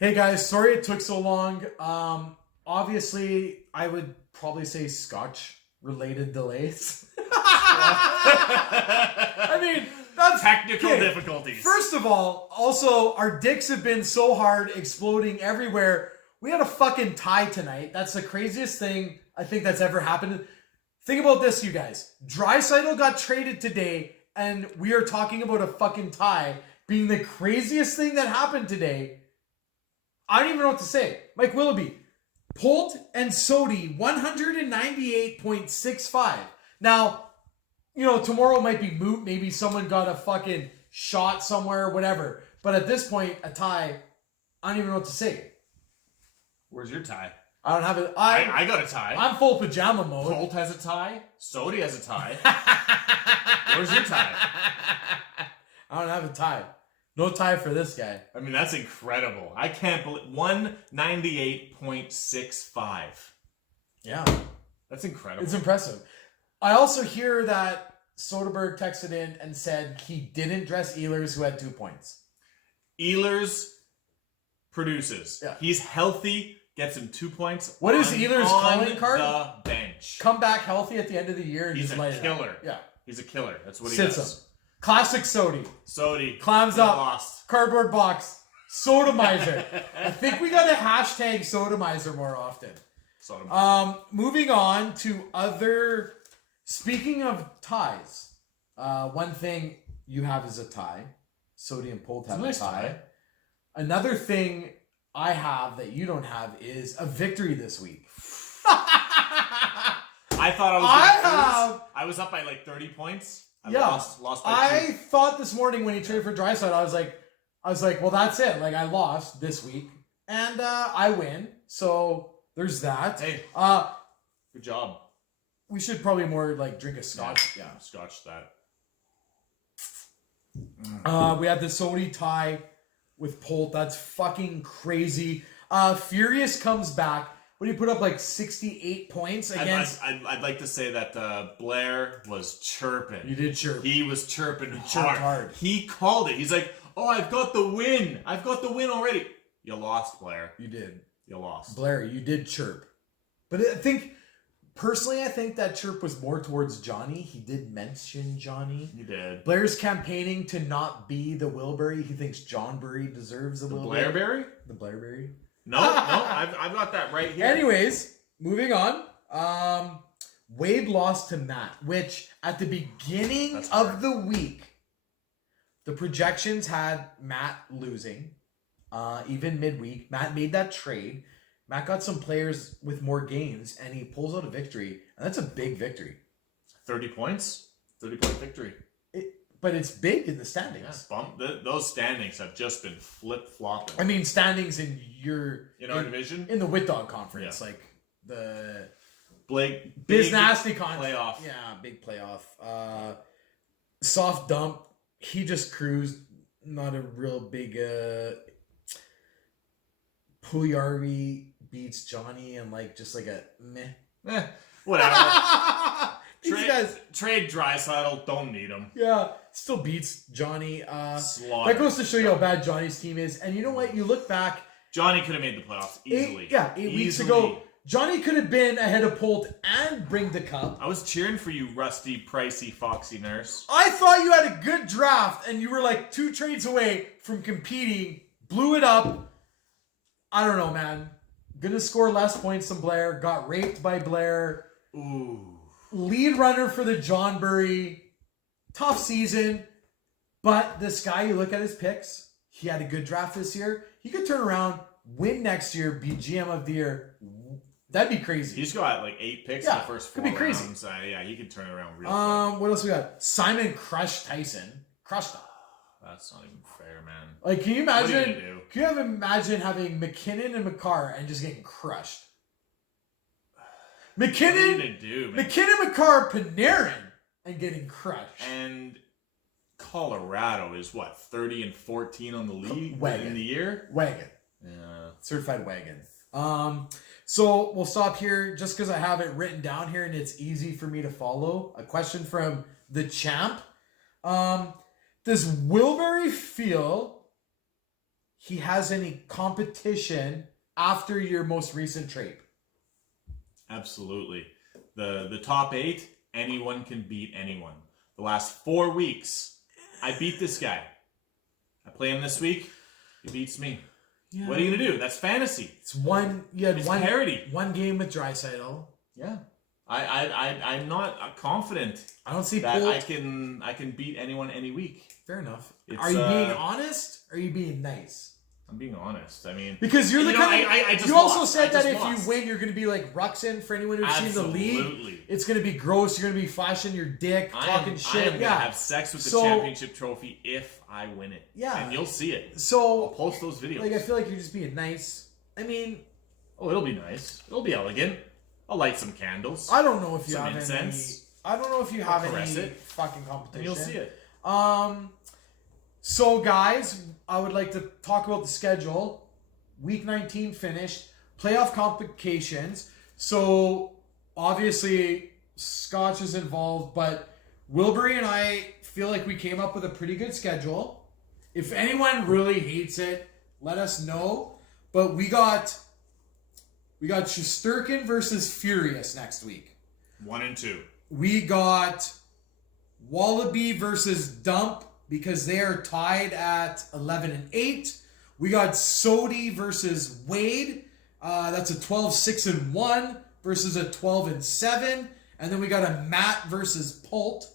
Hey guys, sorry it took so long. Obviously, I would probably say Scotch related delays. I mean, that's Technical okay. difficulties. First of all, also, our dicks have been so hard, exploding everywhere. We had a fucking tie tonight. That's the craziest thing I think that's ever happened. Think about this, you guys. Draisaitl got traded today, and we are talking about a fucking tie being the craziest thing that happened today. I don't even know what to say. Mike Willoughby, Polt and Sodi, 198.65. Now, tomorrow might be moot. Maybe someone got a fucking shot somewhere, whatever. But at this point, a tie, I don't even know what to say. Where's your tie? I don't have it. I got a tie. I'm full pajama mode. Holt has a tie. Sodi has a tie. Where's your tie? I don't have a tie. No tie for this guy. I mean, that's incredible. I can't believe 198.65. Yeah. That's incredible. It's impressive. I also hear that Soderbergh texted in and said he didn't dress Ehlers, who had 2 points. Ehlers produces. Yeah. He's healthy, gets him 2 points. What is Ehlers' calling card? On the bench. Come back healthy at the end of the year and He's just a light it killer. up. Yeah. He's a killer. That's what he Sits does. him. Classic Sodi. Sodi. Climbs Get up. Lost. Cardboard box. Sodomizer. I think we got to hashtag Sodomizer more often. Sodomizer. Moving on to other... Speaking of ties, one thing you have is a tie. Sodi and Polt have a nice tie. Another thing I have that you don't have is a victory this week. I thought I was gonna lose. I was up by like 30 points. I lost by 2. I thought this morning when he traded for Draisaitl, I was like, well, that's it. Like, I lost this week, and I win. So there's that. Hey, good job. We should probably more like drink a scotch. Yeah. Scotch that. We had the Sodi tie with Polt. That's fucking crazy. Furious comes back. What do you put up, like 68 points against? I'd like to say that Blair was chirping. You did chirp. He was chirping hard. He called it. He's like, "Oh, I've got the win. I've got the win already." You lost, Blair. You did. You lost. Blair, you did chirp. But I think that chirp was more towards Johnny. He did mention Johnny. You did. Blair's campaigning to not be the Wilbury. He thinks John Burry deserves the Wilbury. Blairberry? The Blairberry. No, I've got that right here. Anyways, moving on. Wade lost to Matt, which at the beginning of the week, the projections had Matt losing. Even midweek, Matt made that trade. Matt got some players with more gains, and he pulls out a victory, and that's a big victory. 30 points, 30-point victory. But it's big in the standings. Yeah, those standings have just been flip-flopping. I mean, standings in our division? In the Wit Dog Conference. Yeah. Like the Blake Biz Nasty Conference. Playoff. Yeah, big playoff. Soft dump. He just cruised. Not a real big... Pugliarvi beats Johnny and just like a meh. Whatever. These guys... Trade Draisaitl, don't need him. Yeah, still beats Johnny. Slaughter. That goes to show you how bad Johnny's team is. And you know what? You look back... Johnny could have made the playoffs easily. 8 weeks ago, Johnny could have been ahead of Polt and bring the cup. I was cheering for you, rusty, pricey, foxy nurse. I thought you had a good draft, and you were like 2 trades away from competing. Blew it up. I don't know, man. Gonna score less points than Blair. Got raped by Blair. Ooh. Lead runner for the John Burry. Tough season. But this guy, you look at his picks. He had a good draft this year. He could turn around, win next year, be GM of the year. That'd be crazy. He's got like 8 picks in the first 4 could be crazy. rounds. Yeah, he could turn around real quick. What else we got? Simon crushed Tyson. Crushed him. That's not even fair, man. Like, can you imagine? What are you gonna do? Can you imagine having McKinnon and McCarr and just getting crushed? McKinnon, what are you gonna do, man? McKinnon, McCarr, Panarin, and getting crushed. And Colorado is what, 30-14 on the league wagon. in the year? Wagon. Yeah. Certified wagon. So we'll stop here just because I have it written down here and it's easy for me to follow. A question from the champ. Does Wilbury feel he has any competition after your most recent trade. Absolutely. The top 8, anyone can beat anyone. The last 4 weeks, I beat this guy. I play him this week, he beats me. Yeah. What are you gonna do? That's fantasy. It's one. You had it's one parity. One game with Draisaitl. Yeah. I'm not confident. I don't see that Polt. I can beat anyone any week. Fair enough. Are you being honest? Or are you being nice? I'm being honest. I mean, because you're the kind of, I just you lost. also said that if lost. you win, you're going to be like Ruxin. For anyone who's seen the Absolutely. league, it's going to be gross. You're going to be flashing your dick, talking shit. I am going to have sex with the championship trophy if I win it. Yeah, and you'll see it. So I'll post those videos. Like I feel like you're just being nice. I mean, it'll be nice. It'll be elegant. I'll light some candles. I don't know if you some have incense. any. I don't know if you have any it. fucking competition. And you'll see it. So guys, I would like to talk about the schedule. Week 19 finished. Playoff complications. So obviously Scotch is involved, but Wilbury and I feel like we came up with a pretty good schedule. If anyone really hates it, let us know. But we got Shesterkin versus Furious next week. 1 and 2. We got Wallaby versus Dump because they are tied at 11 and 8. We got Sodi versus Wade. That's a 12-6 and 1 versus a 12 and 7. And then we got a Matt versus Polt,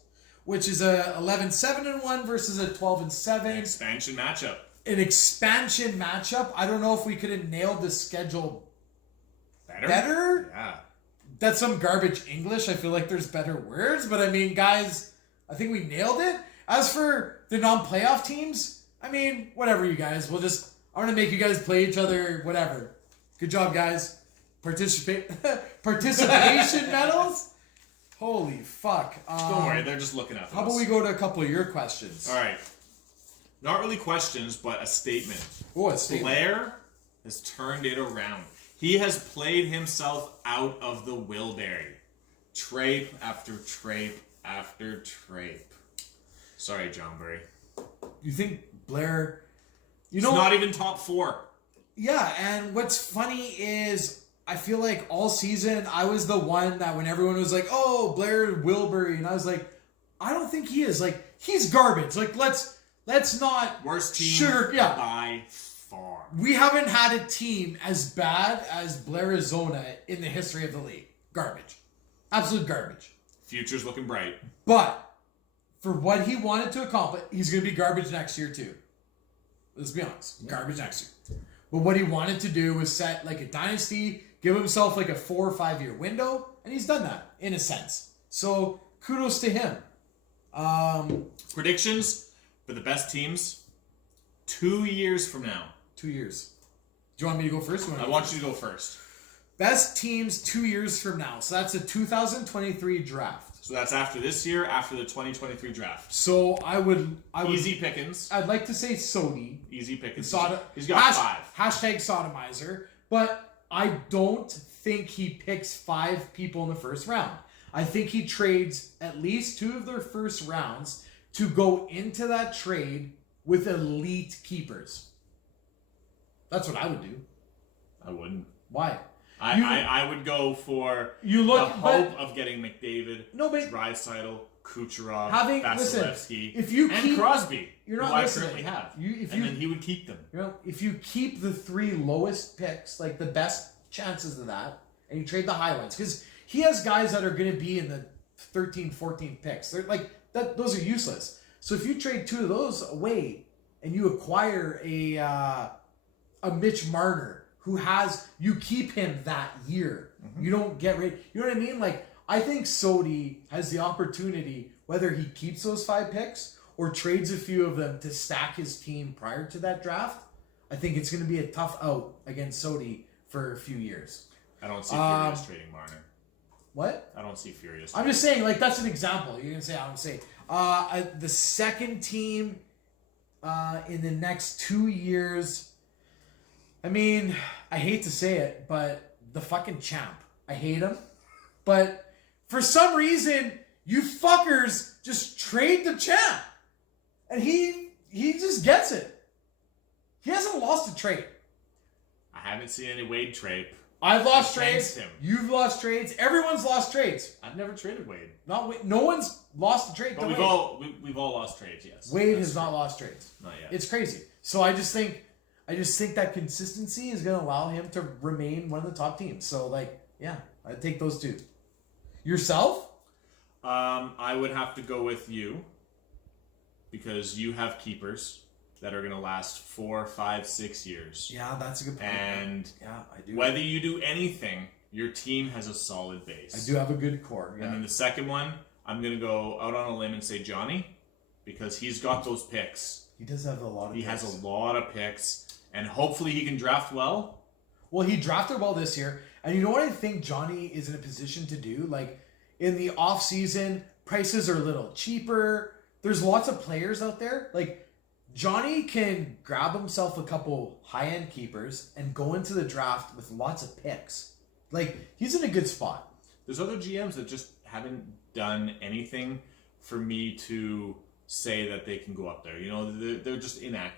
which is a 11-7 and 1 versus a 12 and 7. Expansion matchup. An expansion matchup. I don't know if we could have nailed the schedule better. Yeah. That's some garbage English. I feel like there's better words, but I mean, guys, I think we nailed it. As for the non-playoff teams, I mean, whatever, you guys. I'm gonna make you guys play each other, whatever. Good job, guys. Participation medals? Holy fuck. Don't worry, they're just looking at us. How about we go to a couple of your questions? All right. Not really questions, but a statement. Oh, a statement. Blair has turned it around. He has played himself out of the Wilbury. Trape after trape after trape. Sorry, John Burry. You think Blair... It's not even top 4. Yeah, and what's funny is I feel like all season I was the one that when everyone was like, oh, Blair Wilbury, and I was like, I don't think he is. Like, he's garbage. Like, let's not... Worst team by far. We haven't had a team as bad as Blair Arizona in the history of the league. Garbage. Absolute garbage. Future's looking bright. But for what he wanted to accomplish, he's going to be garbage next year too. Let's be honest. Garbage next year. But what he wanted to do was set like a dynasty, give himself like a 4 or 5 year window, and he's done that in a sense. So kudos to him. Predictions for the best teams 2 years from now. 2 years. Do you want me to go first? I want you to go first. Best teams 2 years from now. So that's a 2023 draft. So that's after this year, after the 2023 draft. So I would easy pickings. I'd like to say Sodi. Easy pickings. He's got 5. Hashtag sodomizer. But I don't think he picks 5 people in the first round. I think he trades at least 2 of their first rounds to go into that trade with elite keepers. That's what I would do. I wouldn't. Why? I would go for the hope of getting McDavid, Draisaitl, Kucherov, Vasilevsky, and Crosby, you're not who listening. I currently have. And then he would keep them. You know, if you keep the 3 lowest picks, like the best chances of that, and you trade the high ones, because he has guys that are going to be in the 13, 14 picks. They're like that; those are useless. So if you trade 2 of those away and you acquire a Mitch Marner, you keep him that year. Mm-hmm. You don't get rid. You know what I mean? Like, I think Sodi has the opportunity, whether he keeps those 5 picks or trades a few of them to stack his team prior to that draft. I think it's going to be a tough out against Sodi for a few years. I don't see Furious trading Marner. What? I don't see Furious. I'm just saying, like, that's an example. You're going to say, I don't say. The second team in the next 2 years... I mean, I hate to say it, but the fucking champ. I hate him. But for some reason, you fuckers just trade the champ. And he just gets it. He hasn't lost a trade. I haven't seen any Wade trade. I've lost Against trades. him. You've lost trades. Everyone's lost trades. I've never traded Wade. No one's lost a trade. But to we've Wade. all lost trades, yes. Wade That's has true. not lost trades. Not yet. It's crazy. So I just think that consistency is going to allow him to remain one of the top teams. So like, yeah, I'd take those two. Yourself? I would have to go with you because you have keepers that are going to last 4, 5, 6 years. Yeah, that's a good point. And yeah, I do. whether you do anything, your team has a solid base. I do have a good core. Yeah. And then the second one, I'm going to go out on a limb and say Johnny because he's got those picks. He does have a lot of He picks. has a lot of picks, and hopefully he can draft well. Well, he drafted well this year. And you know what I think Johnny is in a position to do? Like, in the off-season, prices are a little cheaper. There's lots of players out there. Like, Johnny can grab himself a couple high-end keepers and go into the draft with lots of picks. Like, he's in a good spot. There's other GMs that just haven't done anything for me to say that they can go up there. You know, they're just inactive.